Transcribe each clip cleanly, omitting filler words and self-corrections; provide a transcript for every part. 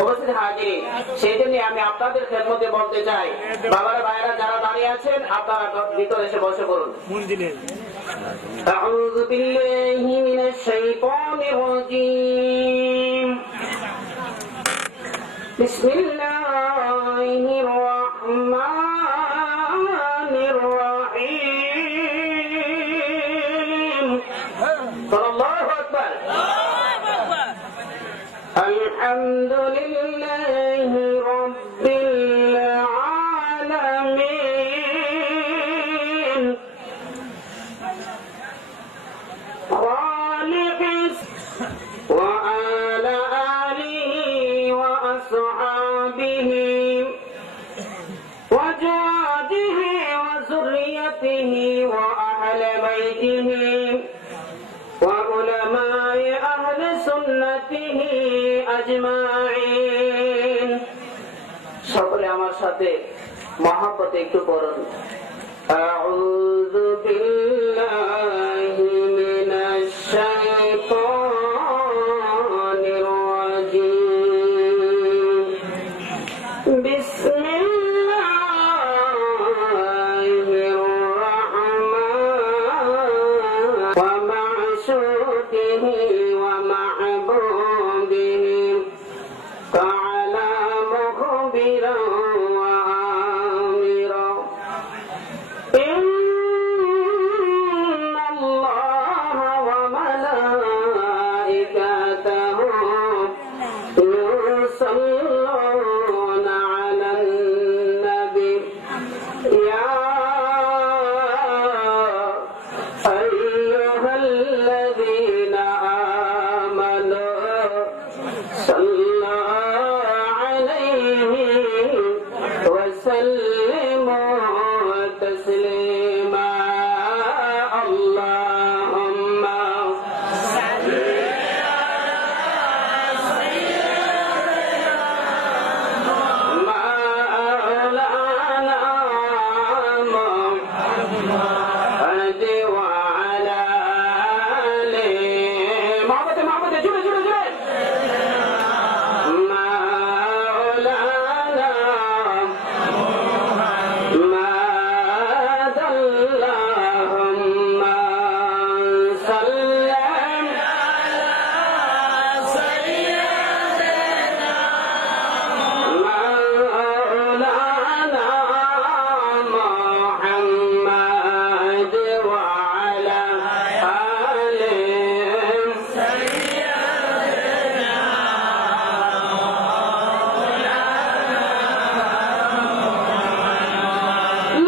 উপস্থিত হাজির, সেই জন্য আমি আপনাদের খেদমতে বলতে চাই, বাবার ভাইরা যারা দাঁড়িয়ে আছেন আপনারা ভিতরে এসে বসে পড়ুন। আউযু বিল্লাহি মিনাশ শাইতানির রাজীম। বিসমিল্লাহির রাহমানির রাহিম। আল্লাহু আকবার। আলহামদুলিল্লাহি রাব্বিল আলামিন। খালিকিস ওয়া আলা আলিহি ওয়া আসহাবিহি ওয়া জাদিহি ওয়া যুররিয়াতিহি ওয়া আহলি বাইতিহি ওয়া উলামায়ে আহলি সুন্নাতিহি আজমাইন। সকলে আমার সাথে মহব্বতে একটু পড়ুন। আউযু বিল্লাহি মিনাশ শাইতানির রাজীম। বিসমিল্লাহির রাহমানির ওয়া মা'শুদিহি ওয়া মা'বুদিহি তাআলা মুখবিরা ওয়া আমিরা। ইন্নাল্লাহা ওয়া মালাইকাতাহু ইউসাল্লুনা আলান নবী ইয়া আইয়ুহাল্লাযীনা আমানু সাল্লু আলাইহি ওয়া সাল্লিমু তাসলিমা। আল্লাহুম্মা সাল্লি আলা সাইয়্যিদিনা মাওলানা মুহাম্মাদ ওয়া আলা আলিহি। মাহবুবে জুড়ে জুড়ে জুড়ে মাওলানা মুহাম্মদ। আল্লাহুম্মা সাল্লি আলা সাইয়্যিদিনা মাওলানা মুহাম্মদ ওয়া আলা আলিহি।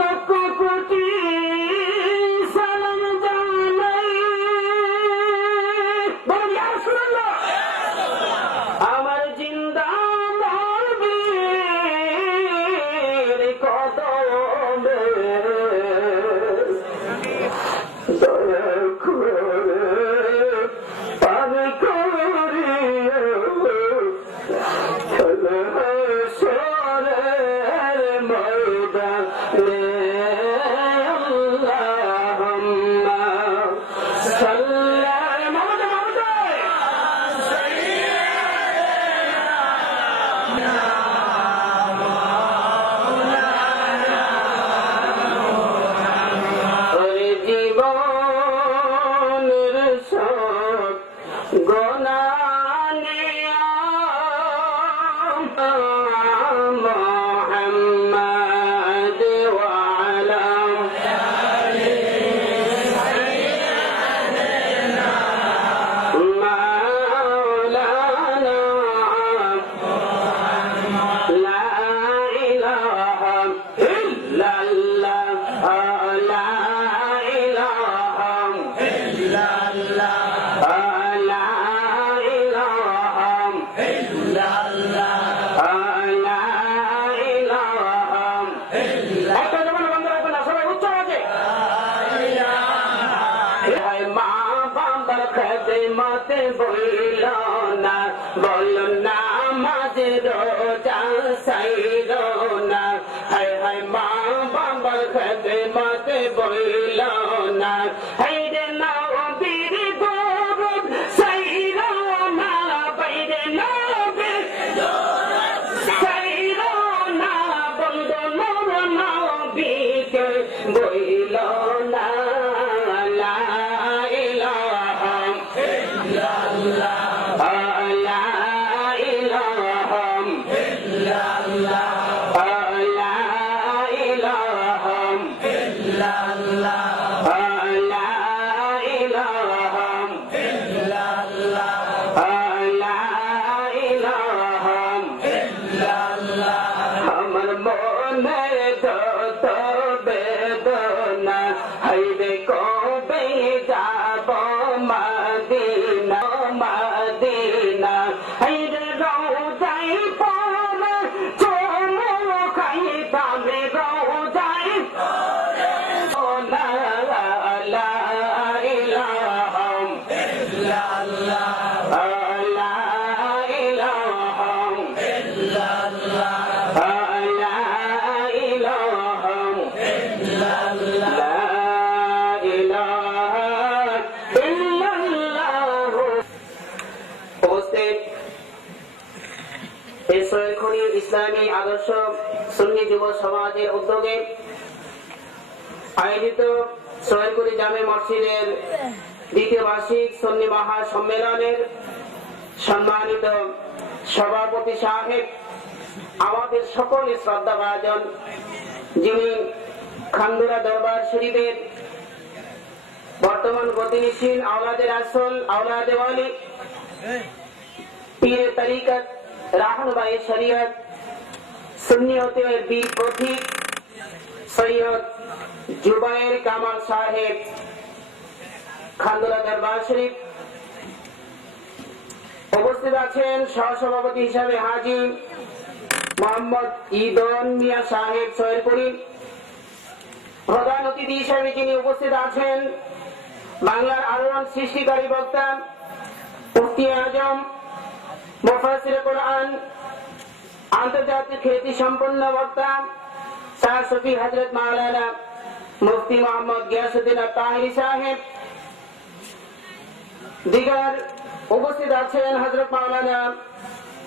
লক্ষ কোটি সালাম জানাই, বলুন ইয়া রাসূলুল্লাহ। আমার জিন্দা নবীর কদমে দয়া করে পার করিও হাসরের ময়দানে। আল্লাহুম্মা সাল্লি আলা মুহাম্মদ ওই জীবনের সব গোনা নিয়া মুহাম্মদ ওয়া আলা মাওলানা লা ইলাহা ইল্লাল্লাহ লা ইলাহা ইল্লাল্লাহ লা ইলাহা ইল্লাল্লাহ লা ইলাহা ইল্লাল্লাহ। একটা জবান বন্ধ রাখবেন না, সবাই উচ্চ আওয়াজে। হায় মা বাবার খেদমতে বইলো না, বলো না মাঝে রোজা সাইলো না। হায় হায় মা বাবার খেদমতে বইলো না, হায় রে নবীর গৌরব সাইলো না। রওজায় পরে চুমু খাইতাম রওজায় লা ইলাহা ইল্লাল্লাহ লা ইলাহা ইল্লাল্লাহ লা ইলাহা ইল্লাল্লাহ লা ইলাহা ইল্লাল্লাহ। উপস্থিত এই সৈয়দখনি ইসলামী আদর্শ সুন্নি যুব সমাজের উদ্যোগে আয়োজিত সৈয়দখনি জামে মসজিদের দ্বিতীয় বার্ষিক সুন্নি মহাসম্মেলনের সম্মানিত সভাপতি সাহেব, আমাদের সকলের শ্রদ্ধাভাজন, যিনি খানদুরা দরবার শরীফের বর্তমান গতিশীল আওলাদের আসল আওলাদে ওয়ালি পীরে তরিকত রাহনুমায়ে শরীয়ত সুন্নিয়তের বীর প্রতীক সৈয়দ জুবায়ের কামাল সাহেব খানদুরা দরবার শরীফ। উপস্থিত আছেন সহসভাপতি হিসাবে হাজী মোহাম্মদ ঈদন মিয়া সাহেব সৈয়দপুরী। প্রধান অতিথি হিসাবে যিনি উপস্থিত আছেন বাংলার আলোড়ন সৃষ্টিকারী বক্তা মুফতি আজম মুফাসসিরে কোরআন আন্তর্জাতিক খ্যাতি সম্পন্ন বক্তা স্যার সফি হযরত মাওলানা মুফতি মোহাম্মদ গিয়াসউদ্দিন আত-তাহিরি সাহেব। দিগার উপস্থিত আছেন হযরত মাওলানা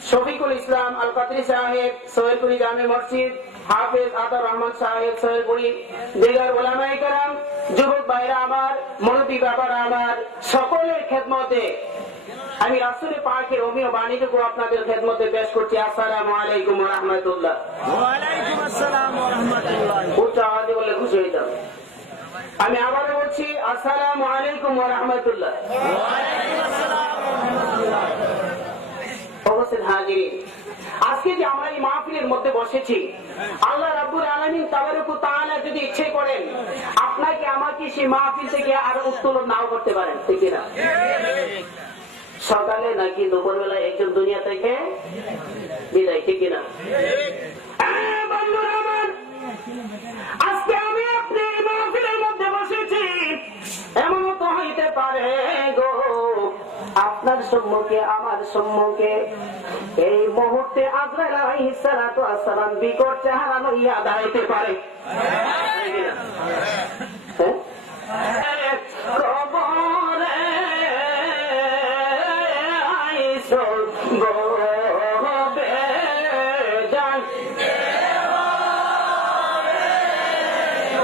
শফিকুল ইসলাম আল কাদরি সাহেব সৈয়দপুরি জামে মসজিদ, হাফেজ আতাউর রহমান সাহেব সৈয়দপুরি, দিগার উলামায়ে কেরাম, যুবক ভাইরা আমার, মুরব্বী বাবারা আমার, সকলের খেদমতে আমি রাসূল পাকের অমীয় বাণীটুকু আপনাদের খেদমতে পেশ করছি। আসসালামু আলাইকুম ওয়া রাহমাতুল্লাহ। ওয়া আলাইকুম আসসালাম ওয়া রাহমাতুল্লাহ। উচ্চ আওয়াজে বললে খুশি হইতাম। আমি আবার বলছি আসসালামু আলাইকুম ওয়া রাহমাতুল্লাহ। ওয়া আলাইকুম আসসালাম ওয়া রাহমাতুল্লাহ। অবশ্যই হাজিরিন, আজকে যে আমরা এই মাহফিলের মধ্যে বসেছি, আল্লাহ রাব্বুল আলামিন তাবারক ওয়া তাআলা যদি ইচ্ছে করেন আপনাকে আমাকে সেই মাহফিল থেকে আর উত্তোলন নাও করতে পারেন, ঠিক না? সকালে নাকি দুপুরবেলা একজন দুনিয়া থেকে বিদায়, ঠিক না? বন্ধুরা আমার, আজকে আমি আপনি মাহফিলের মধ্যে বসেছি, এমন তো হইতে পারে গো আপনার সম্মুখে আমার সম্মুখে এই মুহূর্তে আজরাইল আলাইহিস সালাতু ওয়াস সালাম বিকট চেহারা লইয়া দাঁড়াইতে পারে। কবরে আইসো গবে যান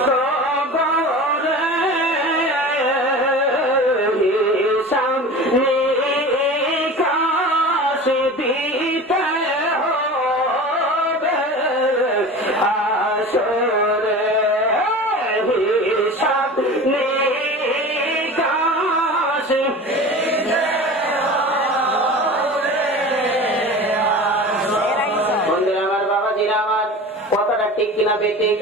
কবরে হিসাব নিকাশ দিতে হবে, আসরে হিসাব নিকাশ দিতে হবে। বন্ধুরা আমার, বাবাজিরা আমার, কথাটা ঠিক কিনা বেঠিক?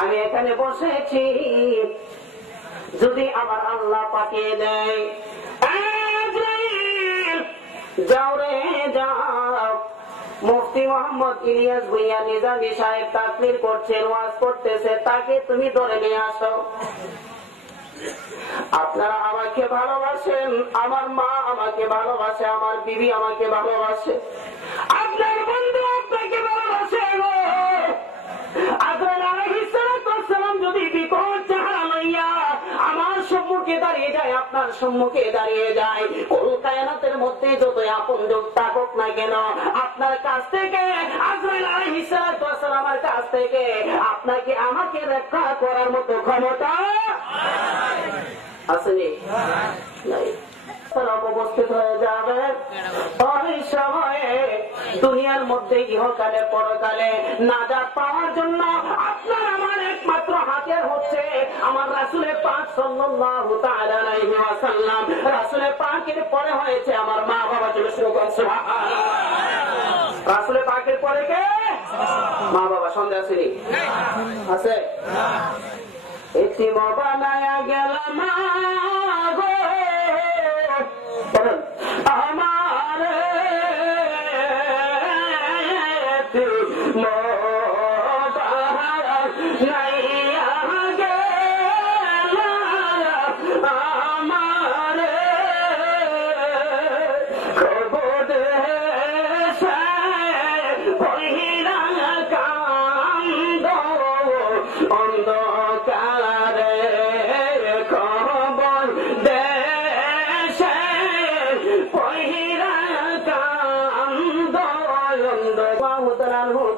আমি এখানে বসেছি যদি আমার আল্লাহ পাঠিয়ে দেয়, আজরাইল যাও রে যাও, মুফতি মোহাম্মদ ইলিয়াস ভুঁইয়া নিজামী সাহেব তাকরীর করছেন, ওয়াজ করতেছে, তাকে তুমি ধরে নিয়ে আসো। আপনারা আমাকে ভালোবাসেন, আমার মা আমাকে ভালোবাসে, আমার বিবি আমাকে ভালোবাসে, আপনার বন্ধু আপনাকে ভালোবাসে। আজরাইল আলাইহিস সালাতু ওয়াস সালাম যদি বিকট চেহারা লইয়া আমার সম্মুখে দাঁড়িয়ে যায়, আপনার সম্মুখে দাঁড়িয়ে যায়, কুল কায়নাতের মধ্যে যতই আপন লোক থাকুক না কেন, আপনার কাছ থেকে আজরাইল আলাইহিস সালাতু ওয়াস সালামের কাছ থেকে আপনাকে আমাকে রক্ষা করার মতো ক্ষমতা আসেনি, নাই। উপস্থিত হয়ে যাবে ওই সময়ে দুনিয়ার মধ্যে ইহকালে পরকালে নাজাত পাওয়ার জন্য আপনার আমার একমাত্র হাতিয়ার হচ্ছে আমার রাসূলের পাক সাল্লাল্লাহু তাআলা আলাইহি ওয়াসাল্লাম। রাসূলের পাকের পরে হয়েছে আমার মা বাবা। চলে শুরু করুন সুবহানাল্লাহ। রাসূলের পাকের পরে কে? মা বাবা। সন্দেহ আছে? আছে। এতিম বানায়া গেল মা গো আমার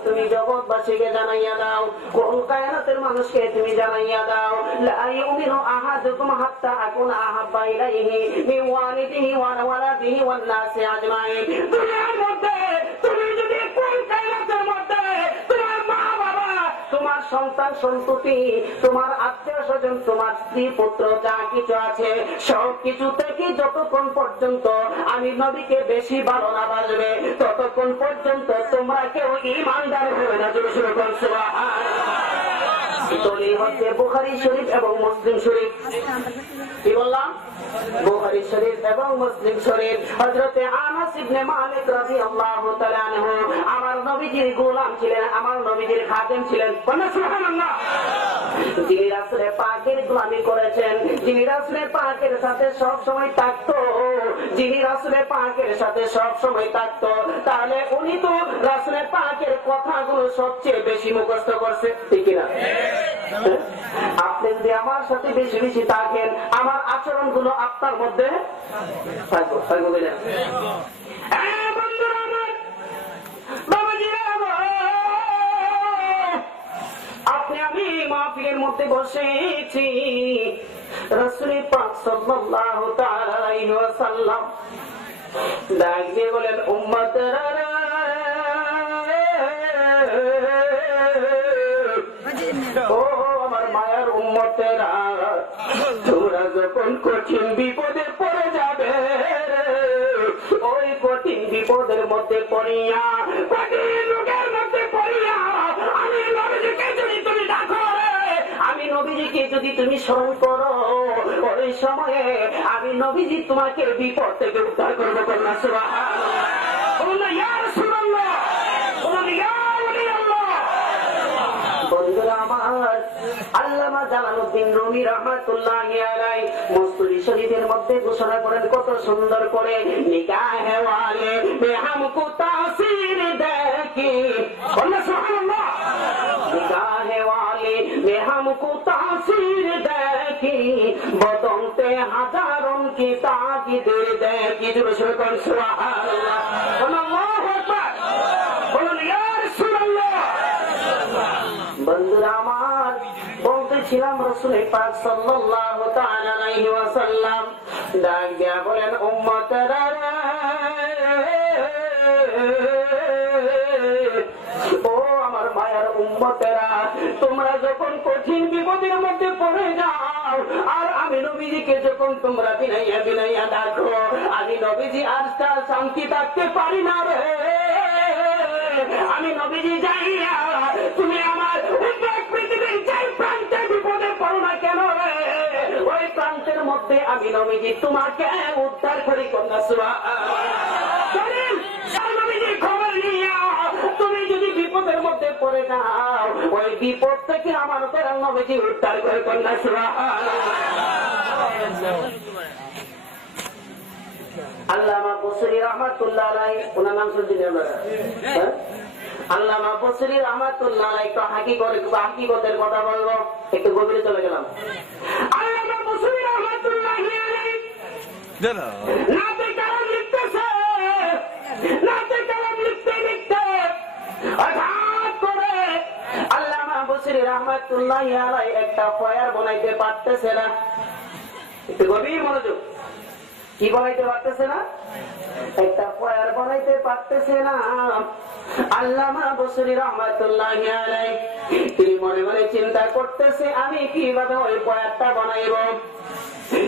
তুমি জগৎবাসীকে জানাইয়া দাও, কোন কায়নাতের মানুষকে তুমি জানাইয়া দাও, লা ইউমিনু আহাদুকুম হাত্তা আকুনা আহাব্বা ইলাইহি মিন ওয়ালিদিহি ওয়া ওয়ালাদিহি ওয়ান নাসি আজমাইন। দুনিয়ার মধ্যে তুমি যদি কোন কায়নাতের মধ্যে তোমার মা বাবা, তোমার সন্তান সন্ততি, তোমার আত্মীয় স্বজন, তোমার স্ত্রী পুত্র যা কিছু আছে সব কিছু থেকে যতক্ষণ পর্যন্ত আমি নবীকে বেশি ভালো না বাসবে, ততক্ষণ পর্যন্ত তোমরা কেউ ঈমানদার হবে না। জোরে শুরু করছো। দলিল হচ্ছে বুখারী শরীফ এবং মুসলিম শরীফ। কি বললাম? বুখারী শরীফ এবং মুসলিম শরীফ। হযরতে আনাস ইবনে মালিক রাদিয়াল্লাহু তাআলা আনহু আমার নবীজির গোলাম ছিলেন, আমার নবীজির খাদেম ছিলেন। সুবহানাল্লাহ। যিনি রাসূল পাকের গোলামি করেছেন, যিনি রাসূল পাকের সাথে সব সময় থাকতো, যিনি রাসূল পাকের সাথে সব সময় থাকতো, তাহলে উনি তো রাসূল পাকের কথাগুলো সবচেয়ে বেশি মুখস্থ করছে, ঠিক না? আপনি যদি আমার সাথে বেশি বেশি থাকেন, আমার আচরণ গুলো আপনার মধ্যে থাকবো, থাকবো কিনা? আপনি আমি মাহফিলের মধ্যে বসেছি, রাসূল পাক সাল্লাল্লাহু তাআলা আলাইহি ওয়াসাল্লাম ডাক দিয়ে বলেন, উম্মতেরা ও আমার মায়ের উম্মতেরা, তোমরা যখন কঠিন বিপদে পড়ে যাবে, ওই কঠিন বিপদের মধ্যে পড়িয়া, কঠিন রোগের মধ্যে পড়িয়া আমি নবীজিকে যদি তুমি ডাকো, আমি নবীজিকে যদি তুমি স্মরণ করো, ওই সময়ে আমি নবীজি তোমাকে বিপদ থেকে উদ্ধার করবো। কন্যা সুবহানাল্লাহ, ইয়া রাসূলুল্লাহ, ইয়া ওয়ালিয়াল্লাহ। বন্ধুরা আমার, আল্লামা জালালউদ্দিন রুমি রাহমাতুল্লাহি আলাইহি মুসলিম শরীফের মধ্যে ঘোষণা করেন কত সুন্দর করে, নিকাহে ওয়ালে মে হামকো তাসির দেখি। সুবহানাল্লাহ। निगाहे वाले में हमको तासीर देखी, बदौलते हजारों की ताकीद देखी। जो शुक्र सुभान अल्लाह अकबर, बोलो या रसूल अल्लाह। बंदुरा আমার বলতেছিলাম, রাসূল পাক সাল্লাল্লাহু তাআলা আলাইহি ওয়াসাল্লাম ডাক দিয়া বলেন, উম্মতেরা ও আমার মায়ের উম্মতেরা, তোমরা যখন কঠিন বিপদের মধ্যে পড়ে যাও, আর আমি নবীজিকে যখন তোমরা বিনাইয়া বিনাইয়া ডাকো, আমি নবীজি আজটা শান্তি থাকতে পারি না রে। আমি নবীজি যাইয়া তুমি আমার পৃথিবীর যাই প্রান্তে বিপদে পড়ো না কেন রে, ওই প্রান্তের মধ্যে আমি নবীজি তোমাকে উদ্ধার করি। কন্যা খবর নিয়া তুমি যদি বিপদের মধ্যে পড়ে যাও, ওই বিপদ থেকে আমার প্রাণ নবীজি উদ্ধার করে। কন্যা আল্লামা বসরি রাহমাতুল্লাহ আলাইহি, ওনার নাম শুনছেন আপনারা? আল্লামা বসরি রাহমাতুল্লাহ আলাইহি একটু হাকিকতের কথা বলবো, একটু গভীরে চলে গেলাম। আল্লামা বসরি রাহমাতুল্লাহ আলাইহি নাতে কালাম লিখতেছে, নাতে কালাম লিখতে লিখতে হঠাৎ করে আল্লামা বসরি রাহমাতুল্লাহ আলাইহি একটা ফয়ার বানাইতে পারতেছে না। একটু গভীর মনোযোগ। কি বানাইতে পারতেছে না? একটা ফয়ার বানাইতে পারতেছে না। আল্লামা বসরি রাহমাতুল্লাহি আলাইহি তিনি মনে মনে চিন্তা করতেছে, আমি কিভাবে ওই ফয়ারটা বানাইব।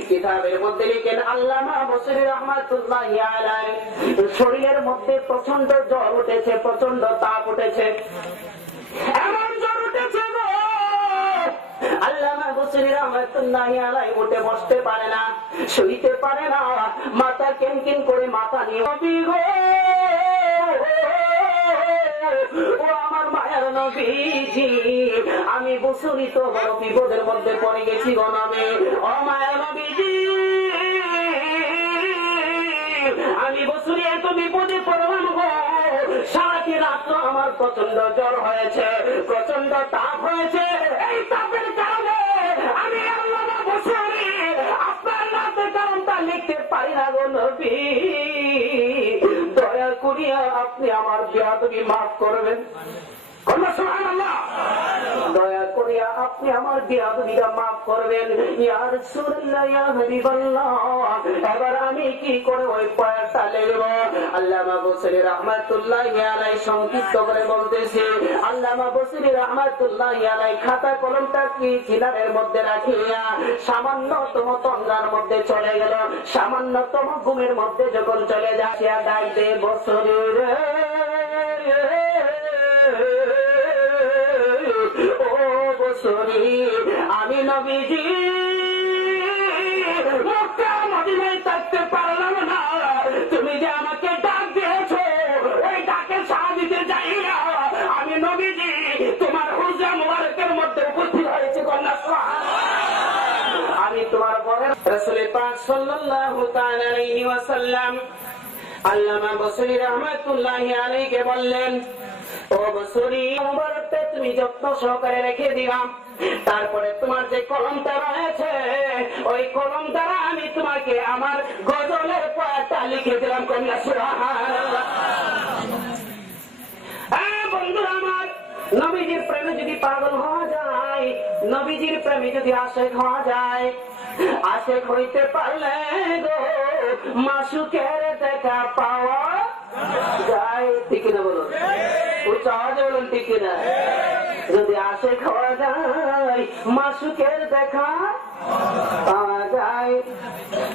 কিতাবের মধ্যে লিখেন, আল্লামা বসরি রাহমাতুল্লাহি আলাইহি শরীরের মধ্যে প্রচন্ড জ্বর উঠেছে, প্রচন্ড তাপ উঠেছে, এমন জ্বর উঠেছে গো, আল্লামা বসরি রাহমাতুল্লাহি আলাইহি উঠে বসতে পারে না, শুইতে পারে না, মাথা কেনকেন করে মাথা নিয়ে ও আমার মায়ের নবীজি, আমি বসরি তো বড় বিপদের মধ্যে পড়ে গেছি গো নবী। ও মায়ের নবীজি, আমি বসরি এত বিপদে পড়লাম গো, সারাটি রাত আমার প্রচন্ড জ্বর হয়েছে, প্রচন্ড তাপ হয়েছে। এই তাপের কারণে আমি আল্লামা বসরি আপনার রাতে কারণটা লিখতে পারি না গো নবী। করিয়া আপনি আমার বেয়াদবি মাফ করবেন। সুবহানাল্লাহ। দয়া করিয়া আপনি আমার বেয়াদবিটা মাফ করবেন। ইয়া রাসূলুল্লাহ, ইয়া হাবিবাল্লাহ, এবার আমি কি করে ওই পায়াটা লেগব? আল্লামা বসরি রাহমাতুল্লাহি আলাইহি সংক্ষিপ্ত করে বলতেছে, আল্লামা বসরি রাহমাতুল্লাহি আলাইহি খাতা কলমটা কি চিলারের মধ্যে রাখিয়া সামান্যতম তন্দ্রার মধ্যে চলে গেল। সামান্যতম ঘুমের মধ্যে যখন চলে যাচ্ছিয়া ডাক দে, বসরি রে, আমি নবীজি মক্কা মদিনায় থাকতে পারলাম না, তুমি যে আমাকে ডাক দিয়েছ ওই ডাকে সাড়া দিতে যাই না, আমি নবীজি তোমার হুজরা মুবারকের মধ্যে উপস্থিত হয়েছে। কন্যা আমি তোমার পরে রাসূল পাক সাল্লাল্লাহু তাআলা আলাইহি ওয়াসাল্লাম আল্লামা বসরি রাহমাতুল্লাহি আলাইহি বললেন, ও বসরি মুবারকটা তুমি যত্ন সহকারে রেখে দিলাম, তারপরে তোমার যে কলমটা রয়েছে ওই কলম দ্বারা আমি তোমাকে আমার গজলের পাতা লিখে দিলাম। কন্যা সুবহানাল্লাহ। বন্ধুরা আমার, নবীজির প্রেমে যদি পাগল হওয়া যায়, নবীজির প্রেমে যদি আশেক হওয়া যায়, আশেক হইতে পারলে গো মাসুকের দেখা পাওয়া যায়। ঠিক না বলুন? উচ্চ আওয়াজে বলুন ঠিক না? যদি আশেক হওয়া যায় মাসুকের দেখা পাওয়া যায়।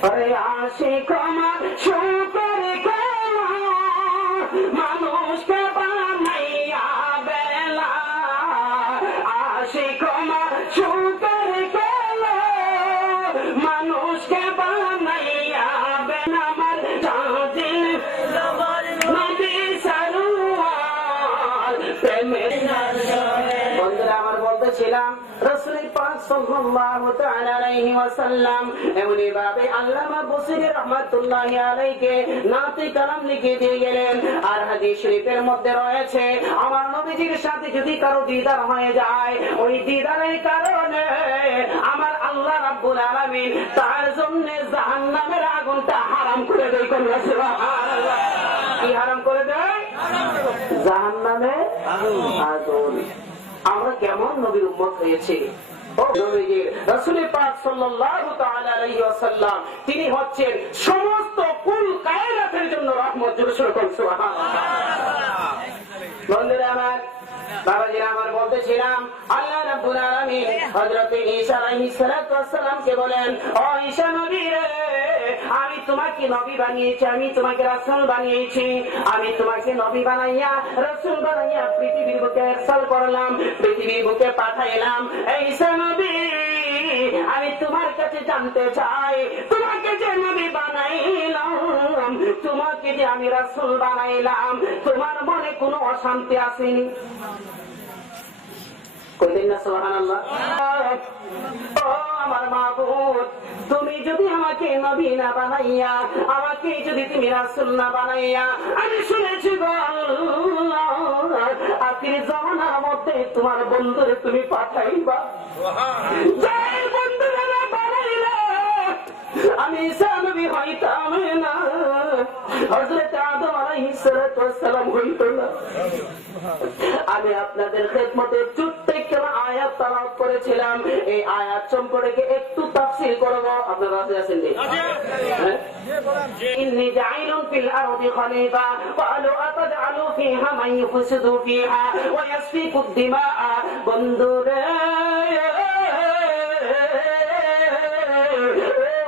আরে আশিক আমার সুখের খেলা, মানুষকে বানাইয়া বেলা, আশিক আমার সুখের খেলা, মানুষকে বানাইয়া বেলা, আমার চাঁদি নদী সারুয়াল প্রেমের। বন্ধুরা আমার বলতেছিলাম, রাসূল পাক সাল্লাল্লাহু তাআলা আলাইহি ওয়াসাল্লাম এমনি ভাবে আল্লামা বসরি রাহমাতুল্লাহি আলাইহি নাতে কালাম লিখে দিয়ে গেলেন। আর হাদিস শরীফের মধ্যে রয়েছে, আমার নবীজির সাথে যদি কারো দিদার হয়ে যায়, ওই দিদারের কারণে আমার আল্লাহ রাব্বুল আলামিন তার জন্য জাহান্নামের আগুনটা হারাম করে দেয়। কন্যা সুবহানাল্লাহ। কি হারাম করে দেয়? জাহান্নামের আগুন। আমরা কেমন নবীর উম্মত হয়েছি? রাসূল পাক সাল্লাল্লাহু তাআলা আলাইহি ওয়াসাল্লাম তিনি হচ্ছেন সমস্ত কুল কায়নাতের জন্য রহমত। সুবহানাল্লাহ। বন্ধুরা আমার, বাবাজি আমার বলতেছিলাম, আল্লাহ রাব্বুল আলামিন হযরত ঈসা আলাইহিস সালাতু ওয়াস সালামকে বলেন, ও ঈসা নবী রে, আমি তোমাকে নবী বানিয়েছি, আমি তোমাকে রাসূল বানিয়েছি, আমি তোমাকে নবী বানাইয়া রাসূল বানাইয়া পৃথিবীর বুকে ইরসাল করলাম, পৃথিবীর বুকে পাঠাইলাম। এই ঈসা নবী, আমি তোমার কাছে জানতে চাই, তোমাকে যে নবী বানাইলাম, তোমাকে যে আমি রাসূল বানাইলাম, তোমার মনে কোনো অশান্তি আসেনি? কইলেন না সুবহানাল্লাহ? ও আমার মাবুদ, তুমি যদি আমাকে নবী না বানাইয়া, আমাকে যদি তুমি রাসূল না বানাইয়া, আমি শুনেছি গো আল্লাহ আখির জামানার মধ্যে তোমার বন্ধুরে তুমি পাঠাইবা। যাই বন্ধুরা না বানাইলে আমি ঈসা নবী হইতাম না, হযরত আদম আলাইহিস সালাতু ওয়াস সালাম হইতো না। আমি আপনাদের খেদমতে ছোট্ট একটা আয়াত তেলাওয়াত করেছিলাম, এই আয়াত সম্পর্কে একটু তাফসীর করব। আপনারা রাজি আছেন? ইন্নী জাইলুন ফিল আরদি খলিফা ক্বালু আতাজআলু ফিহা মান ইউফসিদু ফিহা ওয়া ইয়াসফিকু দিমাআ। বন্ধুরে,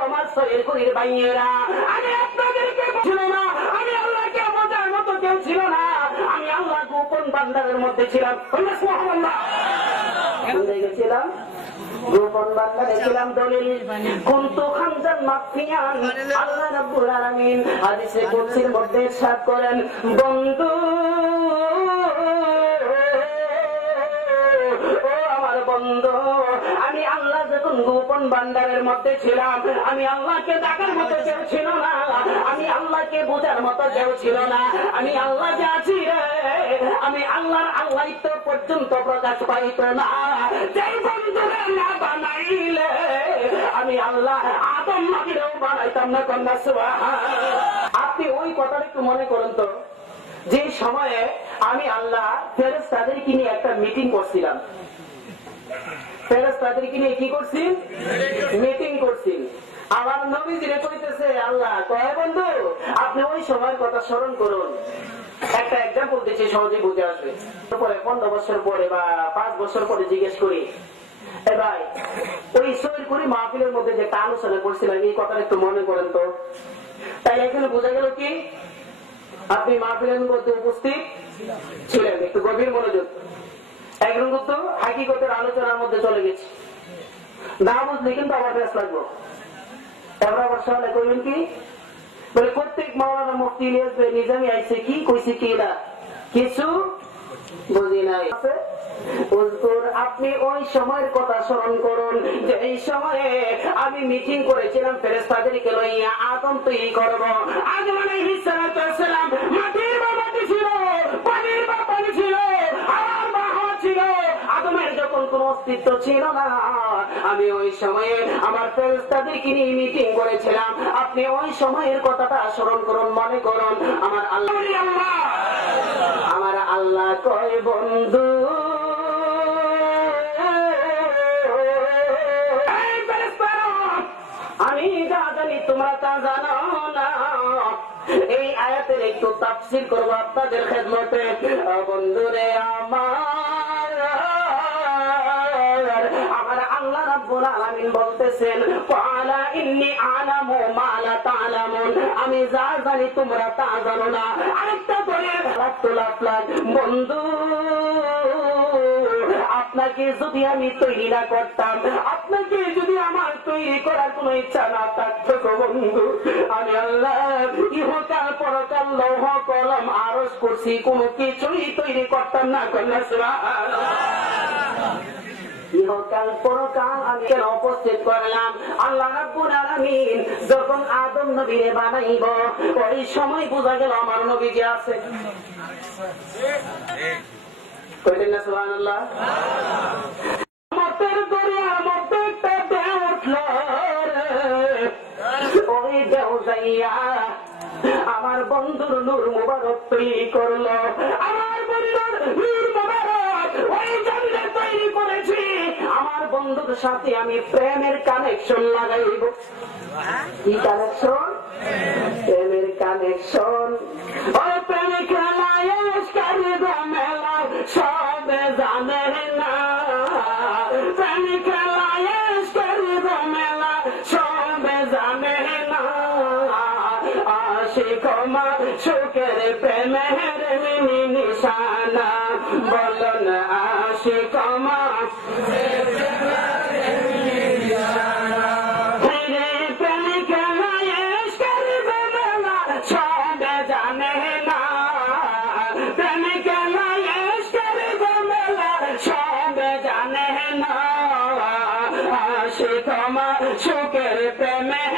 আমার শরীর করির ভাইয়েরা, আমি আপনাদেরকে ছিল না, আমি আল্লাহকে বোঝার মতো কেউ ছিল না, আমি আল্লাহ গোপন বান্দারের মধ্যে ছিলাম। সুবহানাল্লাহ। গেছিলাম গোপন বান্দারে ছিলাম। দলিল কুনতু খানজান মাকফিয়ান। আল্লাহ রাব্বুল আলামিন হাদিসে কুদসির মধ্যে ইরশাদ করেন, বন্ধু বন্ধু, আমি আল্লাহ যখন গোপন বান্দারের মধ্যে ছিলাম, আমি আল্লাহকে ডাকার মতো কেউ ছিল না, আমি আল্লাহকে বোঝার মতো কেউ ছিল না, আমি আল্লাহ যে আছি রে, আমি আল্লাহর আল্লাহিত্ব পর্যন্ত প্রকাশ পাইত না। যেই বন্ধুরা না বানাইলে আমি আল্লাহ আদম নবীরেও বানাইতাম না। কন্যা সুবহানাল্লাহ। আপনি ওই কথাটা একটু মনে করেন তো, যে সময়ে আমি আল্লাহ ফেরেশতাদেরকে নিয়ে একটা মিটিং করছিলাম, ফেরেশতাদেরকে নিয়ে কি করছি? মিটিং করছি। আমার নবীজিরে কইতেছে আল্লাহ, কয় বন্ধু আপনি ওই সময়ের কথা স্মরণ করুন। একটা এক্সাম্পল দিচ্ছি, সহজে বুঝে আসবে। পরে 15 বছর পরে বা 5 বছর পরে জিজ্ঞেস করি, এ ভাই ওই সৈরপুরি মাহফিলের মধ্যে যে একটা আলোচনা করছিলাম, এই কথাটা একটু মনে করেন তো। তাই এখানে বোঝা গেল কি আপনি মাহফিলের মধ্যে উপস্থিত ছিলেন। একটু গভীর মনোযোগ। একজন কিন্তু হাকিকতের আলোচনার মধ্যে চলে গেছে, না বুঝলে কিন্তু আমার বেশ লাগলো। এবার আবার সবাই করবেন কি বলে, প্রত্যেক মাওলানা মুফতি ইলিয়াস ভাই নিজামী আইছে, কি কইছে কি না কিছু বুঝি নাই। আপনি ওই সময়ের কথা স্মরণ করুন যে এই সময়ে আমি মিটিং করেছিলাম ফেরেশতাদেরকে লইয়া আদম তৈরি করব। আদম আলাইহিস সালাম মাটির বা মাটি ছিল, পানির বা পানি ছিল, হাওয়ার বা হাওয়া ছিল। আদমের যখন কোন অস্তিত্ব ছিল না, আমি ওই সময়ে আমার ফেরেশতাদেরকে নিয়ে মিটিং করেছিলাম। আপনি ওই সময়ের কথাটা স্মরণ করুন, মনে করুন। আমার আল্লাহ কয় বন্ধু আমি যা জানি তোমরা তা জানো না। এই আয়াতের একটু তাফসীর করবো আপনাদের খেদমতে। বন্ধুরে আমার আল্লাহ রাব্বুল আলামিন বলতেছেন, ক্বালা ইন্নী আ'লামু মা লা তা'লামুন, আমি যা জানি তোমরা তা জানো না। আরেকটা বলে বন্ধু, আপনাকে যদি আমি তৈরি না করতাম, আপনাকে যদি আমার তৈরি করার কোন ইচ্ছা না থাকতো বন্ধু, আমি আল্লাহ ইহকাল পরকাল লৌহ কলম আরজ করছি, কোনো কিছুই তৈরি করতাম না। কন্যা সুবহানাল্লাহ। ইহকাল পরকাল আমি কেন উপস্থিত করলাম? আল্লাহ রাব্বুল আলামিন যখন আদম নবীরে বানাইব, ওই সময় বোঝা গেল আমার নবীজি আছে। কইলেন না সুবহানাল্লাহ? মতের দরিয়ার মধ্যে একটা ঢেউ উঠল, ওই ঢেউ যাইয়া আমার বন্ধুর নূর মুবারক তৈরি করলো। আমার বন্ধুর নূর মুবারক ওই জান্নাত তৈরি করেছি। আমার বন্ধুর সাথে আমি প্রেমের কানেকশন লাগাইব। কি কানেকশন? প্রেমের কানেকশন। ওই প্রেমিক মেলা সবে জানে না, প্রেমিক মেলা সবে জানে না। আশিক সুখের প্রেমের নিশানা, বলন আশিক সুখের প্রেমের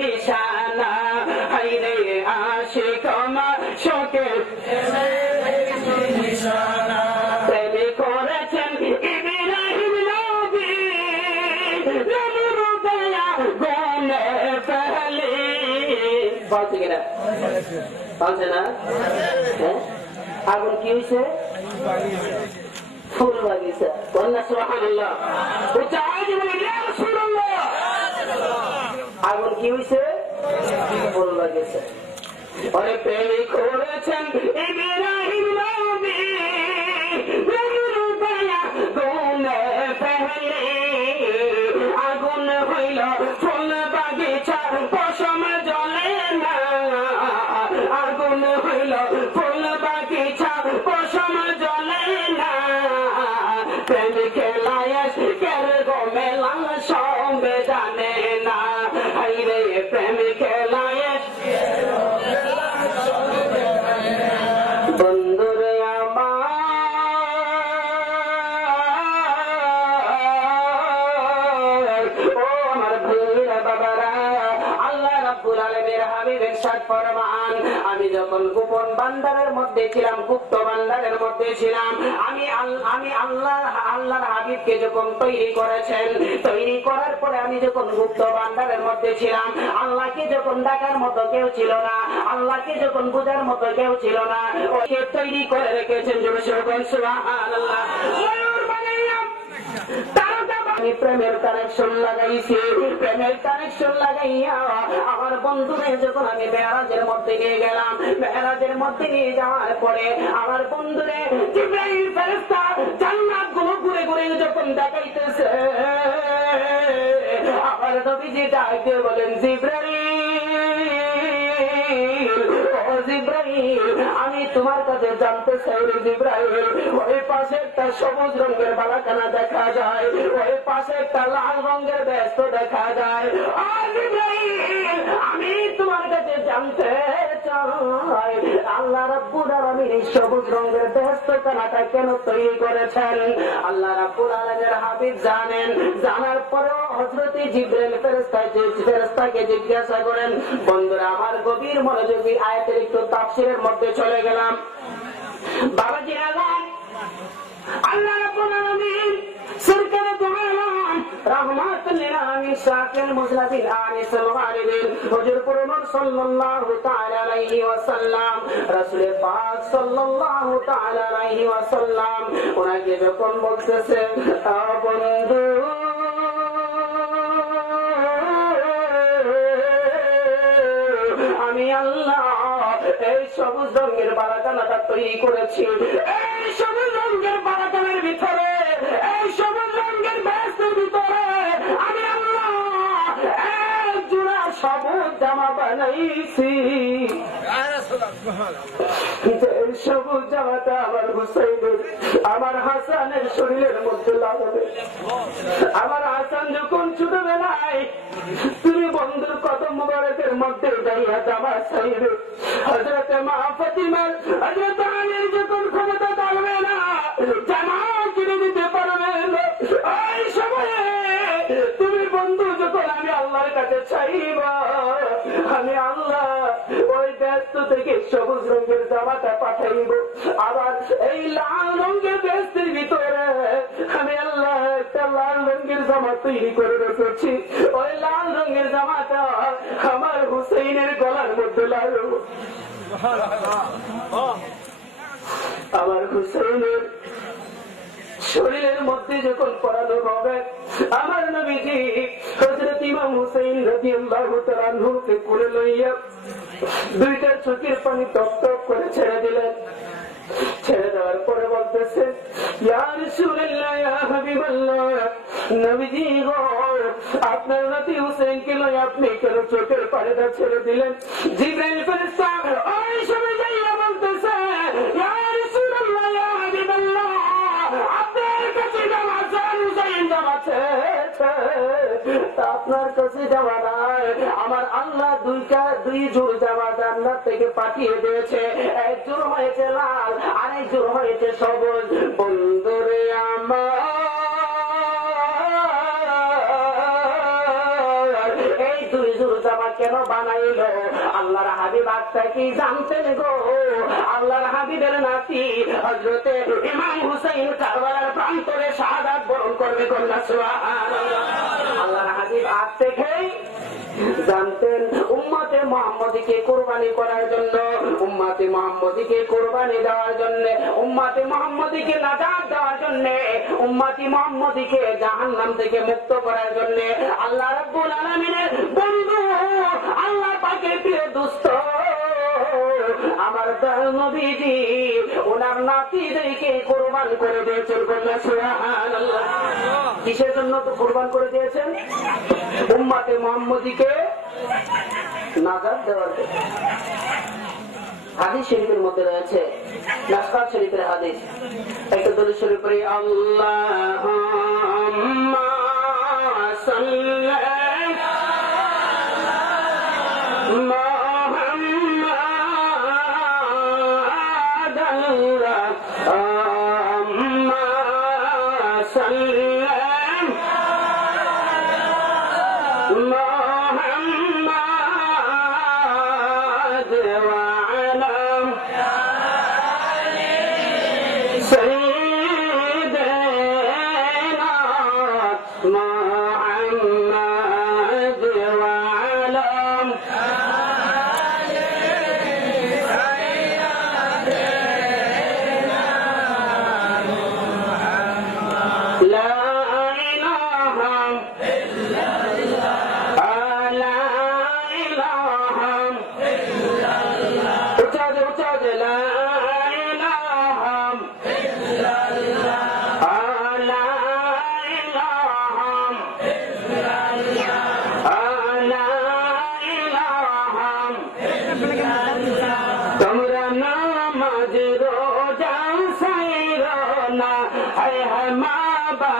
নিশানা, হাইরে আশিক সুখের নিশানা। প্রেমে করেছেন ইব্রাহিম নবী, নমরুদ গুনে ফেলে। বলছে কিনা? বলছে না? আগুন কি হয়েছে? ফুল বাগিচা। কন্যা সুবহানাল্লাহ। আগুন কি হয়েছে? ফুল বাগিচা। অনেক প্রেমিক করেছেন ইব্রাহিম নবী, গুনে ফেলে। আগুন হইল ফুল বাগিচা, পশম জ্বলে না। আগুন হইল ফুল বাগিচা, পশম জ্বলে না। প্রেমিকে লায়েস কের গোমেলা সবে জানে না, হাইরে প্রেমিকে লায়েস। বন্ধুরে আমার, ও আমার ভাইরা বাবারা, আল্লাহ রাব্বুল আলামিনের হাবিব ইরশাদ ফরমান, আমি যখন গোপন ভান্ডারের মধ্যে ছিলাম, গুপ্ত ভান্ডারের মধ্যে ছিলাম। আমি আল্লাহর হাবিবকে যখন তৈরি করেছেন, তৈরি করার পরে আমি যখন গুপ্ত ভান্ডারের মধ্যে ছিলাম, আল্লাহকে যখন ডাকার মতো কেউ ছিল না, আল্লাহকে যখন বোঝার মতো কেউ ছিল না, ওকে তৈরি করে রেখেছেন। সুবহানাল্লাহ। আমি প্রেমের কানেকশন লাগাইছি, প্রেমের কানেকশন লাগাইয়া আমার বন্ধুরে যখন আমি মেরাজের মধ্যে নিয়ে গেলাম, মেরাজের মধ্যে নিয়ে যাওয়ার পরে আমার বন্ধুরে জিবরাইল ফেরেশতা জান্নাত গুলো ঘুরে ঘুরে যখন দেখাইতেছে, আমার নবীজি ডাক দিয়ে বলেন, জিবরাইল, আমি তোমার কাছে জানতে চাই জিবরাইল, ওই পাশে একটা সবুজ রঙের বালাখানা দেখা যায়, ওই পাশে একটা লাল রঙের ব্যস্ত দেখা যায়। আমি তোমার কাছে জানতে চাই, আল্লাহ রাব্বুল আলামিন এই সবুজ রঙের ব্যস্তখানাটা কেন তৈরি করেছেন? আল্লাহ রাব্বুল আলামিনের হাবিব জানেন। জানার পরেও হযরত জিবরাইল ফেরেশতাকে জিজ্ঞাসা করেন। বন্ধুরা আমার, গভীর মনোযোগী আয়াতের একটু তাফসীরের মধ্যে চলে গেলাম। বাবাজি আলাম, আল্লাহ রাব্বুল আলামিন সরকার দু আলম রাহমাতুল লিল আলামিন শাফিউল মুজনাবিন আনিসুল ওয়ালিদিন হুজুর পুরনুর সাল্লাল্লাহু তাআলা আলাইহি ওয়াসাল্লাম, রাসূল পাক সাল্লাল্লাহু তাআলা আলাইহি ওয়াসাল্লাম ওনাকে যখন বলতেছে, বন্ধু আমি আল্লাহ এই সবুজ রঙের বারাকানাটা তৈরি করেছি, এই সবুজ রঙের বারাকানের ভিতরে, এই সবুজ রঙের ব্যস্তের ভিতরে আমি আল্লাহ এক জোড়া সবুজ জামা বানাইছি। এই সবুজ জামাটা আমার হুসাইনের, আমার হাসানের শরীরের মধ্যে লাগাবে। আমার হাসান যখন ছোটবেলায় তুমি বন্ধুর কদম মুবারকের মধ্যে দাঁড়িয়ে জামা চাইবে, হযরত মা ফাতিমার, হযরত আলীর যখন ক্ষমতা থাকবে না, জামা কিনে দিতে পারবে না, ওই সময়ে তুমি বন্ধু যখন আমি আল্লাহর কাছে চাইবা, আমি আল্লাহ ওই ব্যস্ত থেকে সবুজ রঙের জামাটা পাঠাইব। আবার এই লাল রঙের ব্যস্তের ভিতরে আমি আল্লাহ একটা লাল রঙের জামা তৈরি করে রেখেছি, ওই লাল রঙের জামাটা আমার হুসাইনের গলার মধ্যে লাগব। আমার হুসাইনের শরীরের মধ্যে যখন পরানো হবে, আমার নবীজি হযরত ইমাম হুসাইন রাদিয়াল্লাহু তাআলা আনহুকে কোলে লইয়া দুইটা চোখের পানি টপ টপ করে ছেড়ে দিলেন। ছেড়ে দেওয়ার পরে বলতেছে, ইয়া রাসূলুল্লাহ, ইয়া হাবিবাল্লাহ, নবীজি গো, আপনার নাতি হুসাইনকে লইয়া আপনি কেন চোখের পানিটা ছেড়ে দিলেন? জিবরাইল ফেরেশতা ওই সময় যাইয়া বলতেছে, ইয়া রাসূলুল্লাহ, ইয়া হাবিবাল্লাহ, আপনার কাছে যাওয়া হুসাইন যাচ্ছে, আপনার কাছে যাওয়া নাই, আমার আল্লাহ দুই জোড় জামা জান্নাত থেকে পাঠিয়ে দিয়েছে। এক জোড় হয়েছে লাল, আরেক জোড় হয়েছে সবুজ। বন্ধুরে আমার, এই দুই জোড় জামা কেন বানাইল? আল্লাহর হাবিব আত্মা কি জানতেন গো? আল্লাহর হাবিবের নাতি হযরতে ইমাম হুসাইন কারবালার প্রান্তরে শাহাদাত বরণ করবে কন্যা। সুবহানাল্লাহ। আল্লাহর হাবিব আজ থেকেই জানতেন উম্মতে মুহাম্মদীকে কুরবানি করার জন্য, উম্মতে মুহাম্মদীকে কুরবানি দেওয়ার জন্য, উম্মতে মুহাম্মদীকে নাজাত দেওয়ার জন্য, উম্মতে মুহাম্মদীকে জাহান্নাম থেকে মুক্ত করার জন্য আল্লাহ রাব্বুল আলামিনের বন্ধু, আল্লাহ পাকের প্রিয় দোস্ত আমার নবীজি ওনার নাতিদেরকে কুরবান করে দিয়েছেন। সুবহানাল্লাহ। কিসের জন্য তো কুরবান করে দিয়েছেন? উম্মতে মুহাম্মদীকে নাজাত দেওয়ার জন্য। হাদিস শরীফের মধ্যে রয়েছে, নাসকাত শরীফের হাদিস, একটা দরুদ শরীফ পড়ি, আল্লাহুম্মা সাল্লি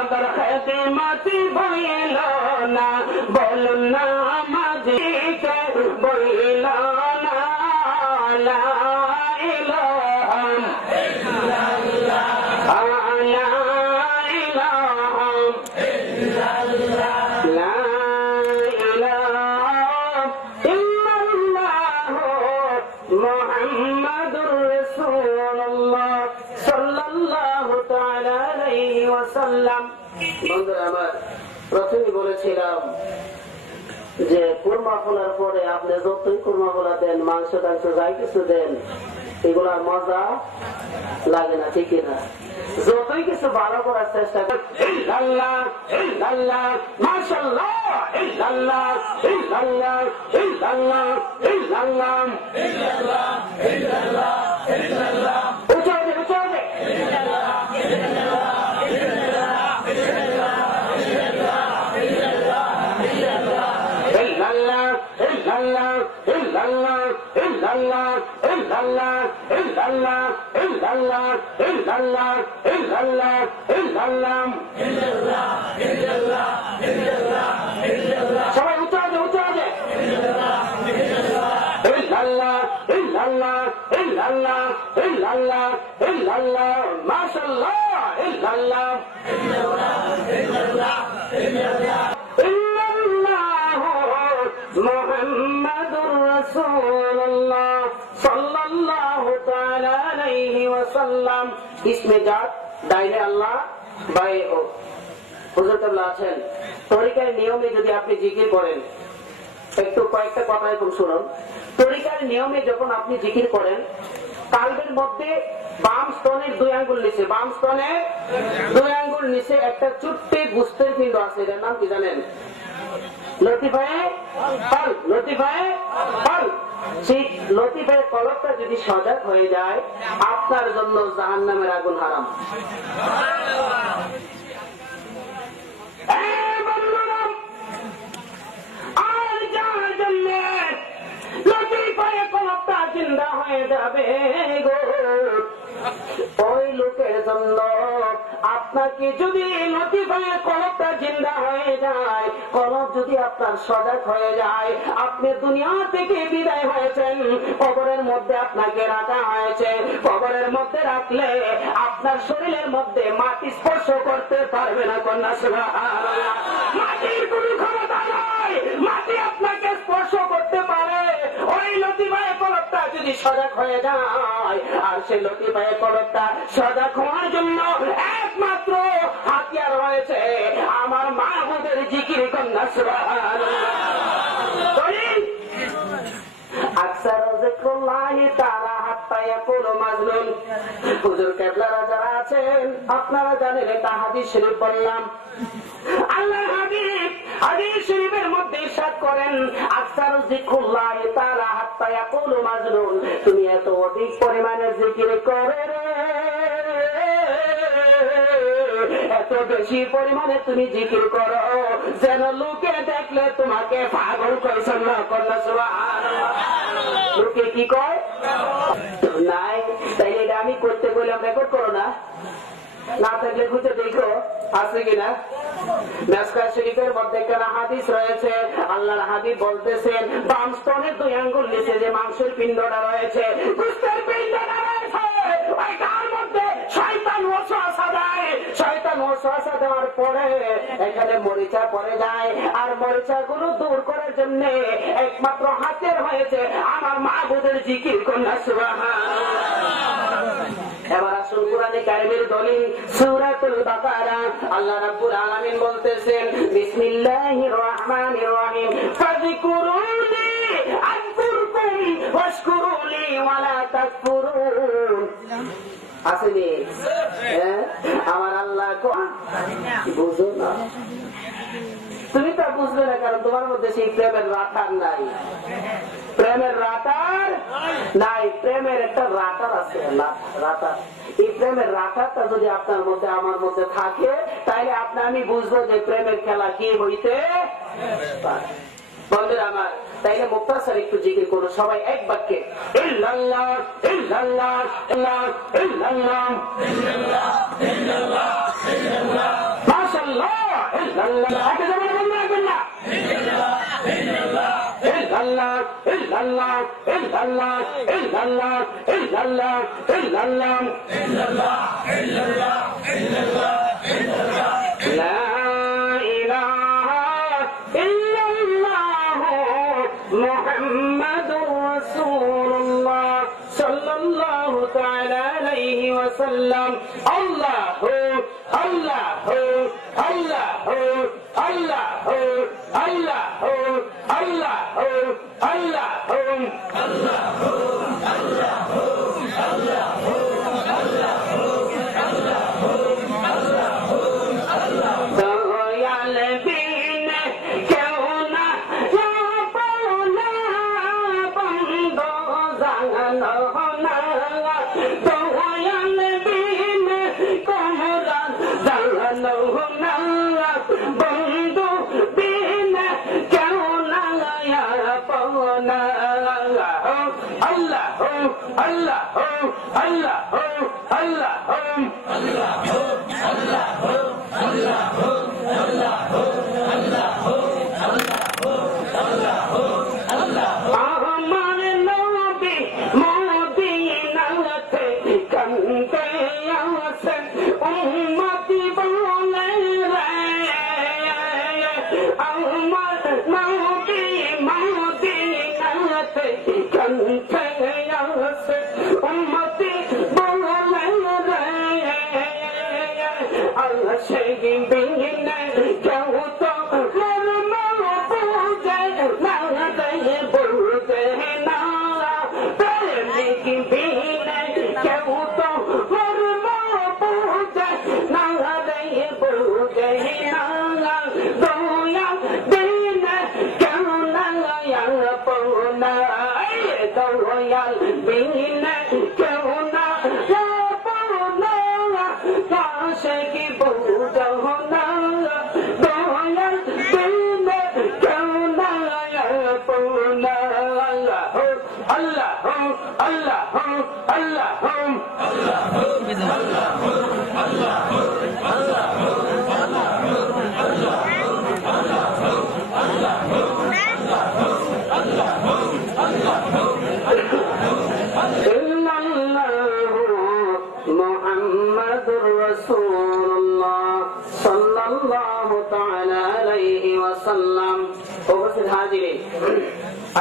আদর খেদমতি বইল না বলুন না মাঝিকে বইল না লা ইলাহা ইল্লাল্লাহ লা ইলাহা ইল্লাল্লাহ লা ইলাহা ইল্লাল্লাহ মুহাম্মাদুর রাসূলুল্লাহ সাল্লাল্লাহু তাআলা আলাইহি ওয়াসাল্লাম। বন্ধুরা আমার, প্রথমেই বলেছিলাম যে কুরমা ফলার পরে আপনি যতই কুরমা ফলা দেন, মাংস টাংস যাই কিছু দেন, এগুলার মজা লাগে না, ঠিক না? যতই কিছু ভালো করার চেষ্টা করেন, ইল্লাল্লাহ ইল্লাল্লাহ মাশাআল্লাহ ইল্লাল্লাহ ইল্লাল্লাহ ইল্লাল্লাহ ইল্লাল্লাহ ইল্লাল্লাহ ইল্লাল্লাহ ইল্লাল্লাহ উঠাবে উঠাবে ইল্লাল্লাহ ইল্লাল্লাহ সবাই উঠাবে উঠাবে মাশাআল্লাহ ইল্লাল্লাহ মুহাম্মাদুর রাসূলুল্লাহ সাল্লাল্লাহু তাআলা আলাইহি ওয়াসাল্লাম। ইসমে জাত ডাইনে আল্লাহ বায়ে ও হুজুর কেবলা আছেন। তরিকার নিয়মে যদি আপনি জিকির করেন, একটু কয়েকটা কথা এরকম শুনুন। তরিকার নিয়মে যখন আপনি জিকির করেন, কালবের মধ্যে বাম স্তনের 2 আঙ্গুল নিচে, বাম স্তনের 2 আঙ্গুল নিচে একটা ছোট্ট গুস্তের পিণ্ড আছে, এটার নাম কি জানেন? লতিফায়ে কলব। লতিফায়ে কলব। সেই লতিফায়ে কলবটা যদি সজাগ হয়ে যায়, আপনার জন্য জাহান্নামের আগুন হারাম। আর যার জন্য লতিফায়ে কলবটা জিন্দা হয়ে যাবে গো, ওই লোকের জন্য আপনাকে যদি লতিফায়ে কলবটা জিন্দা হয়ে যায়, কলব যদি আপনার সজাগ হয়ে যায়, আপনি দুনিয়া থেকে বিদায় হয়েছেন, কবরের মধ্যে আপনাকে রাখা হয়েছে, কবরের মধ্যে রাখলে আপনার শরীরের মধ্যে মাটি স্পর্শ করতে পারবে না। কন্যা সুবহানাল্লাহ। মাটির কোনো ক্ষমতা নাই, মাটি আপনাকে স্পর্শ করতে পারে। ওই লতিফায়ে কলবটা যদি সজাগ হয়ে যায়, আর সেই লতিফায়ে কলবটা সজাগ হওয়ার জন্য একমাত্র হাতিয়ার রয়েছে আমার মাহবুবের জিকির। কন্যা সুবহানাল্লাহ। আকসার যিকরুল্লাহি তাআলা হাত্তা ইয়াকুলু মাজনুন। হুজুর কেবলারা যারা আছেন, আপনারা জানেন এটা হাদিস শরীফ বললাম। আল্লাহর হাবিব হাদিস শরীফের মধ্যে ইরশাদ করেন, আকসার যিকরুল্লাহি তাআলা হাত্তা ইয়াকুলু মাজনুন। তুমি এত অধিক পরিমাণে জিকির করে রে, এত বেশি পরিমাণে তুমি জিকির করো যেন লোকে দেখলে তোমাকে পাগল করেছেন না। কন্যা সুবহানাল্লাহ। লোকে কি কয় নাই, তাইলে এটা আমি করতে বললাম, রেকর্ড করো না, না থাকলে খুঁজে দেখো আছে কিনা। মিশকাত শরীফের মধ্যে একটা হাদিস রয়েছে, আল্লাহর হাবিব বলতেছেন, বাম স্তনের 2 আঙ্গুল নিচে যে মাংসের পিণ্ডটা রয়েছে, গোশতের পিণ্ডটা রয়েছে, ওইটার মধ্যে শয়তান ওয়াসওয়াসা দেয়। শয়তান ওয়াসওয়াসা দেওয়ার পরে এখানে মরিচা পড়ে যায়, আর মরিচাগুলো দূর করার জন্য একমাত্র হাতের হয়েছে আমার মাহবুবের জিকির। কন্যা সুবহানাল্লাহ। এবার আসুন কোরআনে কারিমের দলিল সূরাতুল বাকারা। আল্লাহ রাব্বুল আলামিন বলতেছেন, বিসমিল্লাহির রহমানির রহিম, ফাযকুরুনি আযকুরকুম ওয়াশকুরুলি ওয়ালা তাকফুরুন। আসেনি? আমার আল্লাহ বুঝো না, তুমি তা বুঝবে না, কারণ তোমার মধ্যে সেই প্রেমের রাটার নাই। প্রেমের রাটার নাই, প্রেমের একটা রাটার আছে, রাটার। এই প্রেমের রাটারটা যদি আপনার মধ্যে আমার মধ্যে থাকে, তাহলে আমি বুঝবো যে প্রেমের খেলা কি হইতে পারে। বন্ধুরা আমার, তাইলে মুক্তাসার একটু জিকির করো সবাই এক বাক্যে, ইল্লাল্লাহ ইল্লাল্লাহ ইল্লাল্লাহ ইল্লাল্লাহ ইল্লাল্লাহ ইল্লাল্লাহ।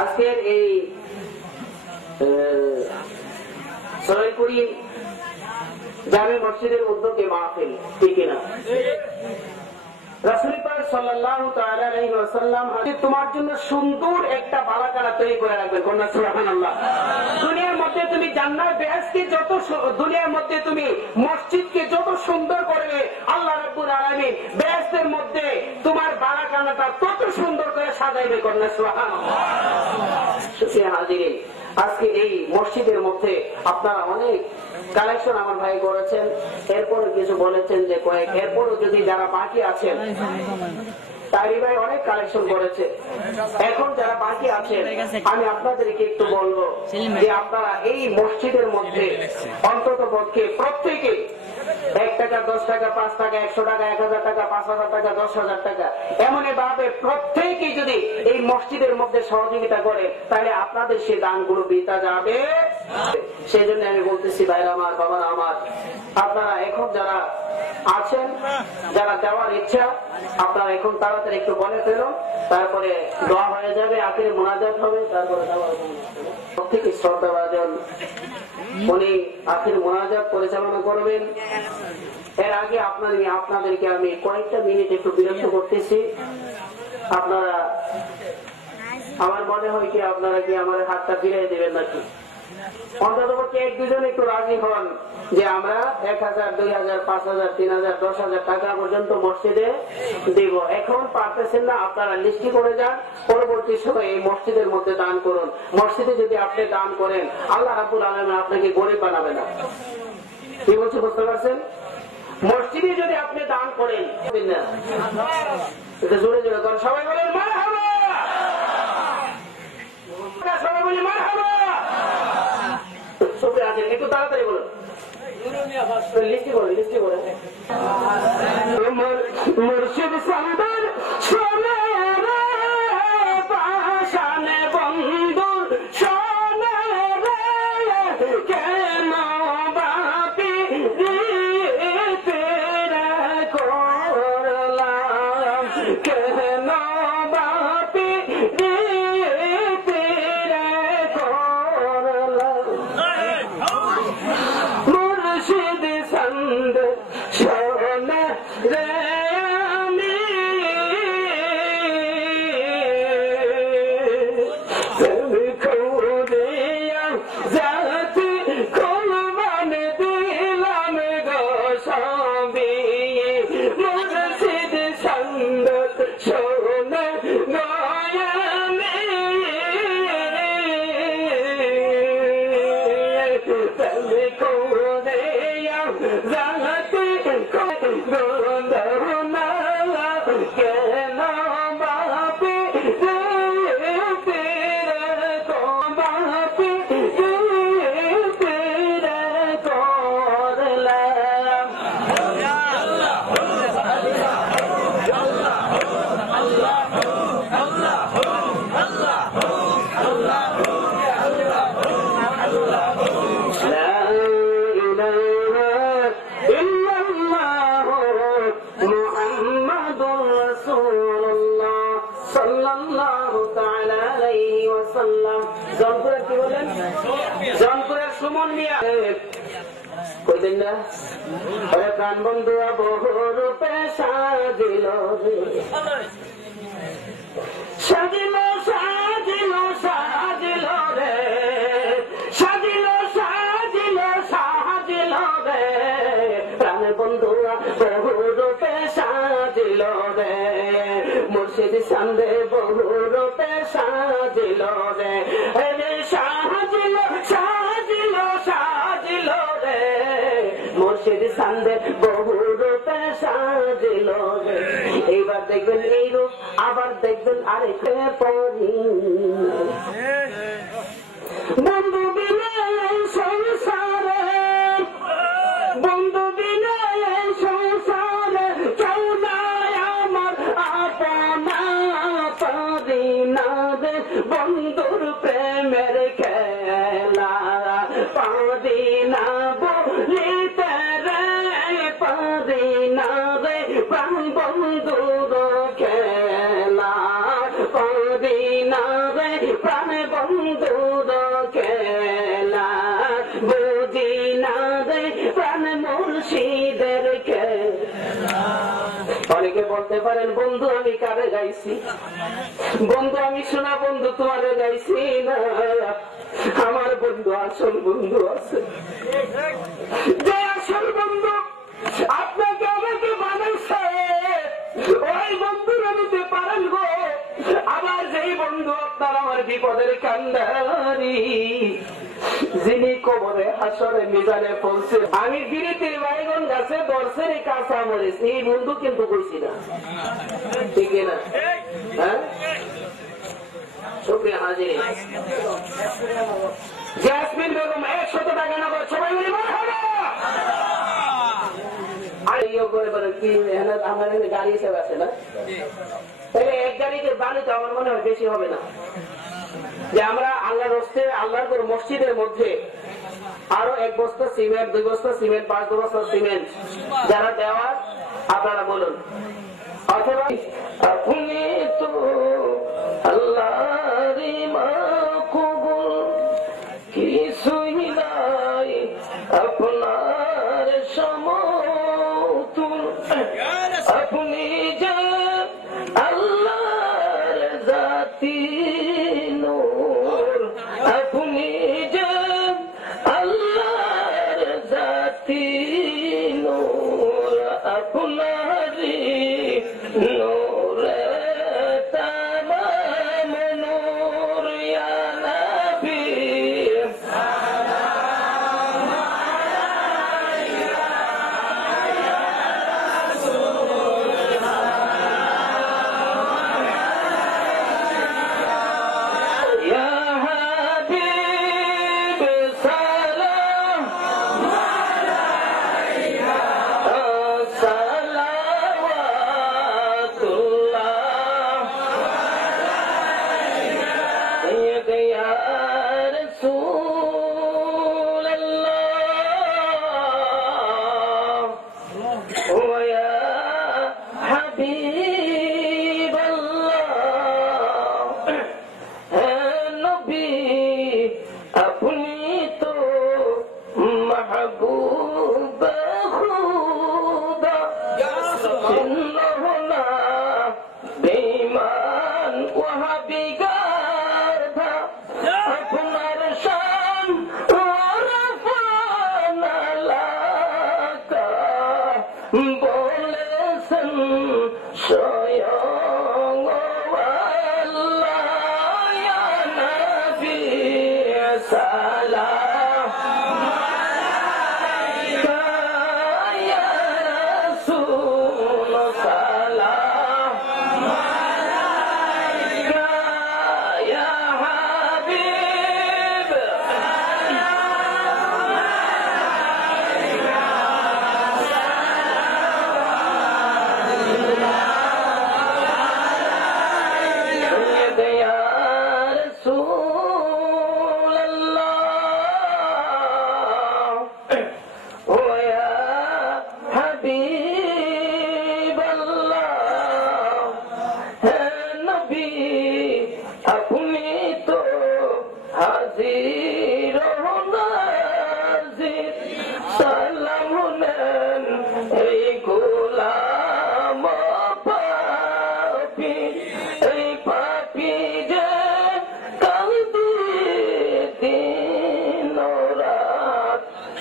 আজকের এই সরাইপুরি জামে মসজিদের উদ্যোগে মাহফিল, ঠিক না? রাসূল পাক সাল্লাল্লাহু তাআলা আলাইহি ওয়াসাল্লাম তোমার জন্য সুন্দর একটা বালাকারা তৈরি করে রাখবেন। কন্যা সুবহানাল্লাহ। দুনিয়ার মধ্যে তুমি জান্নাত বেহেশতকে যত, দুনিয়ার মধ্যে তুমি মসজিদকে যত সুন্দর করবে, আল্লাহ রাব্বুল আলামিন বেহেশতের মধ্যে তোমার বালাকানাটা তত সুন্দর করে সাজাইবে। কন্যা সুবহানাল্লাহ। সুপ্রিয় হাজিরিন, আজকে এই মসজিদের মধ্যে আপনারা অনেক কালেকশন আমার ভাই করেছেন, এরপরে কিছু বলেছেন যে কয়েক, এরপরে যদি যারা বাকি আছেন, তারি ভাই অনেক কালেকশন করেছে, এখন যারা বাকি আছেন আমি আপনাদেরকে একটু বলবো যে আপনারা এই মসজিদের মধ্যে অন্তত পক্ষে প্রত্যেকে 1 টাকা, 10 টাকা, 5 টাকা, 100 টাকা, 1000 টাকা, 5000 টাকা, 10,000 টাকা, এমন ভাবে প্রত্যেকে যদি এই মসজিদের মধ্যে সহযোগিতা করে তাহলে আপনাদের সেই দানগুলো বৃথা যাবে। সেই জন্য আমি বলতেছি ভাইরা আমার, বাবারা আমার, আপনারা এখন যারা আছেন, যারা দেওয়ার ইচ্ছা, আপনারা এখন তাড়াতাড়ি একটু বলে ফেলুন, তারপরে দোয়া হয়ে যাবে, আখিরে মোনাজাত হবে, তারপরে প্রত্যেকে শ্রদ্ধাভাজন উনি আখির মোনাজাত পরিচালনা করবেন। এর আগে আপনাদেরকে আমি কয়েকটা মিনিট একটু বিরক্ত করতেছি। আপনারা, আমার মনে হয় কি আপনারা কি আমার হাতটা ফিরিয়ে দেবেন নাকি? অন্তত এক দুজন একটু রাজি হন যে আমরা 1000, 2000, 5000, 3000, 10,000 টাকা পর্যন্ত মসজিদে দেব। এখন পারতেছেন না, আপনারা লিস্টি করে যান, পরবর্তী সময় এই মসজিদের মধ্যে দান করুন। মসজিদে যদি আপনি দান করেন, আল্লাহ রাব্বুল আলামিন আপনাকে গরিব বানাবে না। কি বলছি, বুঝতে পারছেন? মসজিদে যদি আপনি দান করেন, জোরে জোরে করেন, সবাই বলেন মারহাবা, সবাই বলি মারহাবা। একটু তাড়াতাড়ি বলুন। লিস্টি করে মুর্শিদ সান্দার সোনে রে পাশানে বন্ধুর সোনে রে কেন বাপি তেরা করলাম কেন বাপি তেরা করলাম মুর্শিদ সন্দ সোনে রে আমি খুদিয়া জাতি কুরবান দিলাম গো সবি মুর্শিদ সন্দ সোনে গয়ামি তুমি খুদিয়া জাতি গোন্দনা কেন বাপি তেরে তো বাপি তেরে করলাম لا إله إلا الله محمد رسول الله صلى الله تعالى عليه وسلم জনপুরের কি বলেন জনপুরের সুমন মিয়া কইলেন না আরে প্রাণ বন্ধু বহু রূপে সাজিল রে সাজিল সাজিল সাজিল রে সাজিল সাজিল সাজিল রে প্রাণ বন্ধু বহু রূপে সাজিল রে মুর্শিদ সান্দে বহু রূপে সাজিল রে সাজিল সাজিল সাজিল রে মুর্শিদ সান্দে বহু রূপে সাজিল রে এইবার দেখবেন এই রূপ আবার দেখবেন আরেকটা পরি বন্ধু বিনা সংসারে বন্ধু বিনা সংসারে কেউ নাই আমার আপনা পাদিনা রে বন্ধুর প্রেমের খেলা পাদিনা বলিতে রে পাদিনা রে প্রাণ বন্ধুর খেলা পাদিনা রে প্রাণ বন্ধুর খেলা বুঝি না রে প্রাণ মুর্শিদের খেলা অনেকে বলতে পারেন বন্ধু আমি কারে গাইছি বন্ধু আমি শোনা বন্ধু তোমারে গাইছি না আমার বন্ধু আসল বন্ধু আছে যে আসল বন্ধু আপনাকে আমাকে বানাইছে ওই বন্ধুর নিতে পারেন গো আবার যেই বন্ধু আপনার আমার বিপদের কান্দারি যিনি কবরে হাসরে মিজানে পৌঁছে আমি গিরিতে বাইগন গাছে দর্শের কাঁচা মরিস এই বন্ধু কিন্তু কইছি না ঠিক না হ্যাঁ শুক্রিয়া হাজির জেসমিন বেগম 100 টাকা নগদ সবাই মিলে মারহাবা আর ইয়ে করে বলে কি আমার গাড়ি হিসেবে আছে না তাহলে এক গাড়িতে বাড়িতে আমার মনে হয় বেশি হবে না যে আমরা আল্লাহর রাস্তে আল্লাহর মসজিদের মধ্যে আরো 1 বস্তা সিমেন্ট 2 বস্তা সিমেন্ট 5 বস্তা সিমেন্ট যারা দেওয়ার আপনারা বলুন অথবা আপনি তো আল্লাহর মাহবুব কিছুই নাই আপনার সমতুল আপনি যে আল্লাহর জাতি নূর আপনি যে আল্লাহর জাতি নূর আপনারই নূরে তামাম নূর ইয়া নবী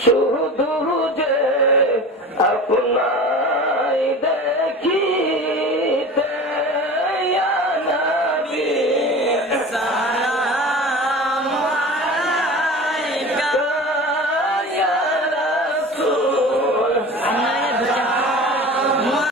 শুধু যে আপনাই দেখি